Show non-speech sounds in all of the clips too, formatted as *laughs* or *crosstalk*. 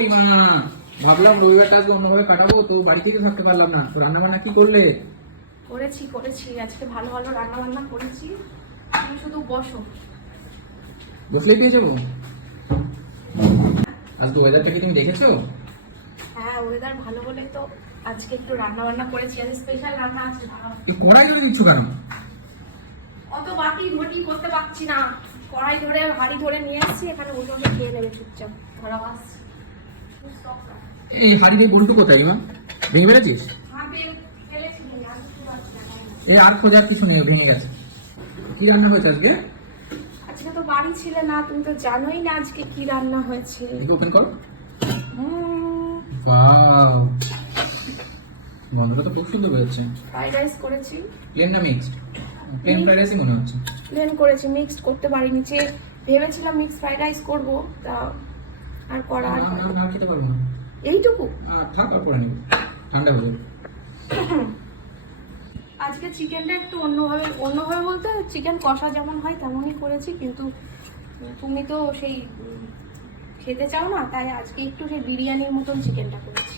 রিমা ভাবলাম রবিবারটা আজকে অন্যভাবে কাটাবো তো বাড়ি থেকে থাকতে পারলাম না। তো রান্না বান্না কি করলে? করেছি করেছি। আজকে ভালো ভালো রান্না বান্না করেছি। তুমি শুধু বসো। বসলেই পেয়ে যাব? আজকে ওয়েদারটা কি তুমি দেখেছ? হ্যাঁ ওয়েদার ভালো বলে তো আজকে একটু রান্না বান্না করেছি। আজ স্পেশাল রান্না আছে। এই কড়াই ধরে দিচ্ছ কেন? অত বাটি ঘটি করতে পারছি না। কড়াই ধরে হাড়ি ধরে নিয়ে আসছি। এখানে বসে বসে খেয়ে নেবে চুপচাপ। আসছি। এই হাড়ি দিয়ে বল্টু কোথায় রিমা ভেঙে ফেলেছিস। এই আর খোঁজার কিছু নেই ভেঙে গেছে। কি রান্না হয়েছে আজকে? আজকে তো বাড়ি ছিলে না তুমি তো জানোই না আজকে কি রান্না হয়েছে। ওপেন করো। বাহ গন্ধটা তো খুব সুন্দর বেরোচ্ছে ফ্রাইড রাইস করেছি। প্লেন না মিক্সড প্লেন ফ্রাইড রাইসই মনে হচ্ছে। প্লেন করেছি মিক্সড করতে পারিনি। যে ভেবেছিলাম মিক্স ফ্রাইড রাইস করব তা আর করা আর না, খেতে পারব না। এইটুকু? আর থাক আর পরে নেব। ঠান্ডা হয়ে আজকে চিকেনটা একটু অন্যভাবে অন্যভাবে বলতে চিকেন কষা যেমন হয় তেমনই করেছি কিন্তু তুমি তো সেই খেতে চাও না তাই আজকে একটু সেই বিরিয়ানির মতন চিকেনটা করেছি।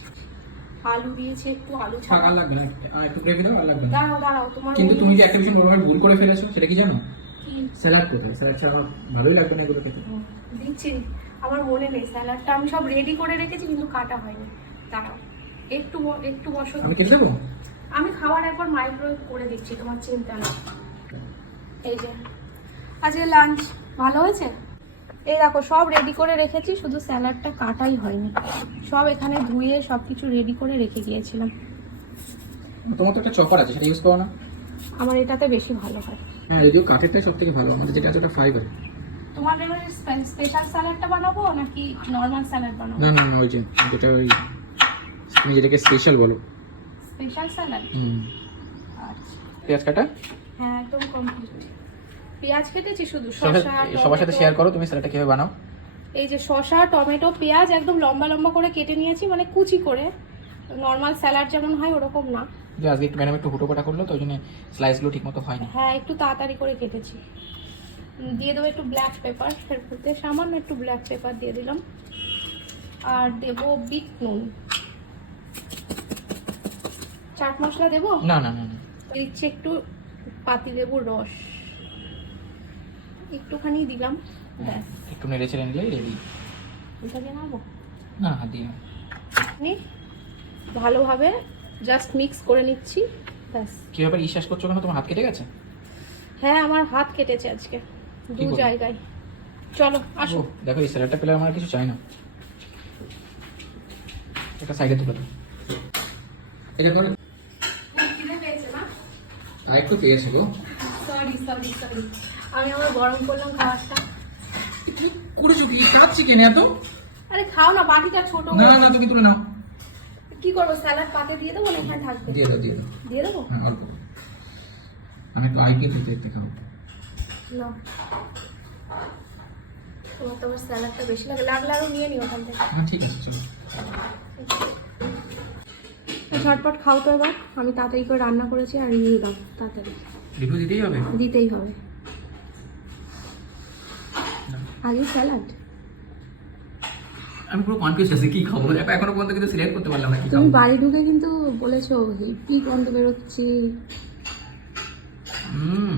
আলু দিয়েছি একটু আলু ছাড়া। লাগবে না একটু গ্রেভি দাও আর লাগবে না। দাঁড়াও দাঁড়াও তোমার কিন্তু তুমি যে একটা বড়ভাবে ভুল করে ফেলেছো সেটা কি জানো? স্যালাড কোথায়? স্যালাড ছাড়া আমার ভালোই লাগবে না এগুলো খেতে। দিচ্ছি। আমার মনে নেই স্যালাডটা আমি সব রেডি করে রেখেছি কিন্তু কাটা হয়নি। দাঁড়াও একটু একটু বসো। আমি খেতে দেবো আমি খাবার একবার মাইক্রোওয়েভ করে দিচ্ছি তোমার চিন্তা নেই। এই যে আজকে লাঞ্চ ভালো হয়েছে? এই দেখো সব রেডি করে রেখেছি শুধু স্যালাডটা কাটাই হয়নি। সব এখানে ধুয়ে সব কিছু রেডি করে রেখে গিয়েছিলাম। তোমার তো একটা চপার আছে সেটা ইউজ করো না। আমার এটাতে বেশি ভালো হয়। হ্যাঁ যদিও কাঠেরটাই সব থেকে ভালো আমাদের যেটা আছে ওটা ফাইবার তোমার এবার স্পেশাল স্যালাডটা বানাবো নাকি নর্মাল স্যালাড বানাবো? না না না ওই যে যেটা ওই তুমি যেটাকে স্পেশাল বলো। স্পেশাল স্যালাড হুম। আচ্ছা। পেঁয়াজ কাটা? হ্যাঁ একদম কমপ্লিট পেঁয়াজ কেটেছি শুধু শসা সবার সাথে শেয়ার করো তুমি স্যালাডটা কীভাবে বানাও? এই যে শসা টমেটো পেঁয়াজ একদম লম্বা লম্বা করে কেটে নিয়েছি মানে কুচি করে। নর্মাল স্যালাড যেমন হয় ওরকম না। যে আজকে একটু ম্যাডাম একটু হুটো কাটা করল তো ওই জন্য স্লাইসগুলো ঠিক মতো হয়নি। হ্যাঁ একটু তাড়াতাড়ি করে কেটেছি। দিয়ে দেবো একটু ব্ল্যাক পেপার এর মধ্যে সামান্য একটু ব্ল্যাক পেপার দিয়ে দিলাম। আর দেবো বিট নুন। চাট মশলা দেবো? না না না দিচ্ছি একটু পাতি লেবুর রস। একটুখানি দিলাম ব্যাস। একটু নেড়ে নিলেই রেডি এটা দিয়ে নাবো না? দিয়ে ভালোভাবে জাস্ট মিক্স করে নিচ্ছি ব্যাস। কি ব্যাপার বিশ্বাস করছ কেন? তোমার হাত কেটে গেছে? হ্যাঁ আমার হাত কেটেছে আজকে দু জায়গায়। চলো আসো। দেখো এই স্যালাডটা পেলে আমার কিছু চাই না। একটা সাইডে তুলে দাও। এটা করে আর একটু পেয়েছে গো। সরি সরি সরি আমি আবার গরম করলাম খাবারটা। কি করেছ কি? কাচ্ছি কেন এত? আরে খাও না বাটিটা ছোট না না তুমি তুলে নাও। কি করব? স্যালাড পাতে দিয়ে দেবো না এখানে থাকবে? দিয়ে দাও দিয়ে দাও। দিয়ে দেবো? হ্যাঁ অল্প আমি একটু আইপি দিতে দেখতে খাব। না। তোমার তো আবার স্যালাডটা বেশি লাগে। লাগলে আরও নিয়ে নিও ওখান থেকে। হ্যাঁ ঠিক আছে চলো। ঝটপট খাও তো এবার। আমি তাড়াতাড়ি করে রান্না করেছি আর নিয়ে দাও তাড়াতাড়ি। রিভিউ দিতেই হবে? দিতেই হবে। আগে স্যালাড? আমি পুরো কনফিউজ আছি কি খাব এখনও পর্যন্ত কিন্তু সিলেক্ট করতে পারলাম না কি খাব বাড়ি ঢুকে কিন্তু বলেছ হেভি গন্ধ বেরোচ্ছে? হুম।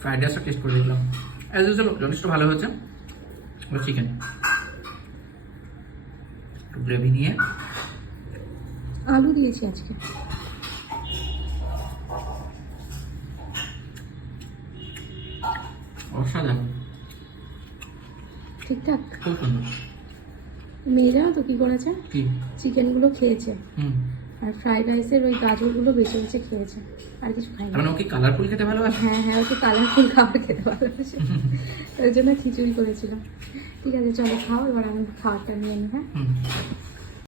ফ্রাইড রাইসটা টেস্ট করে দেখলাম। অ্যাজ ইউজুয়াল যথেষ্ট ভালো হয়েছে। চিকেন একটু গ্রেভি নিয়ে। আলু দিয়েছি আজকে। অসাধারণ। ঠিকঠাক? খুব মেয়ে জানো তো কি করেছে? চিকেনগুলো খেয়েছে। আর ফ্রাইড রাইসের ওই গাজরগুলো বেছে বেছে খেয়েছে। আর কিছু খায়নি। তার মানে ওকে কালারফুল খেতে ভালোবাসে? হ্যাঁ হ্যাঁ ওকে কালারফুল খাবার খেতে ভালোবাসে। *laughs* ওই জন্য খিচুড়ি করেছিল ঠিক আছে চলো খাও এবার আমি খাবারটা নিয়ে নিই হ্যাঁ?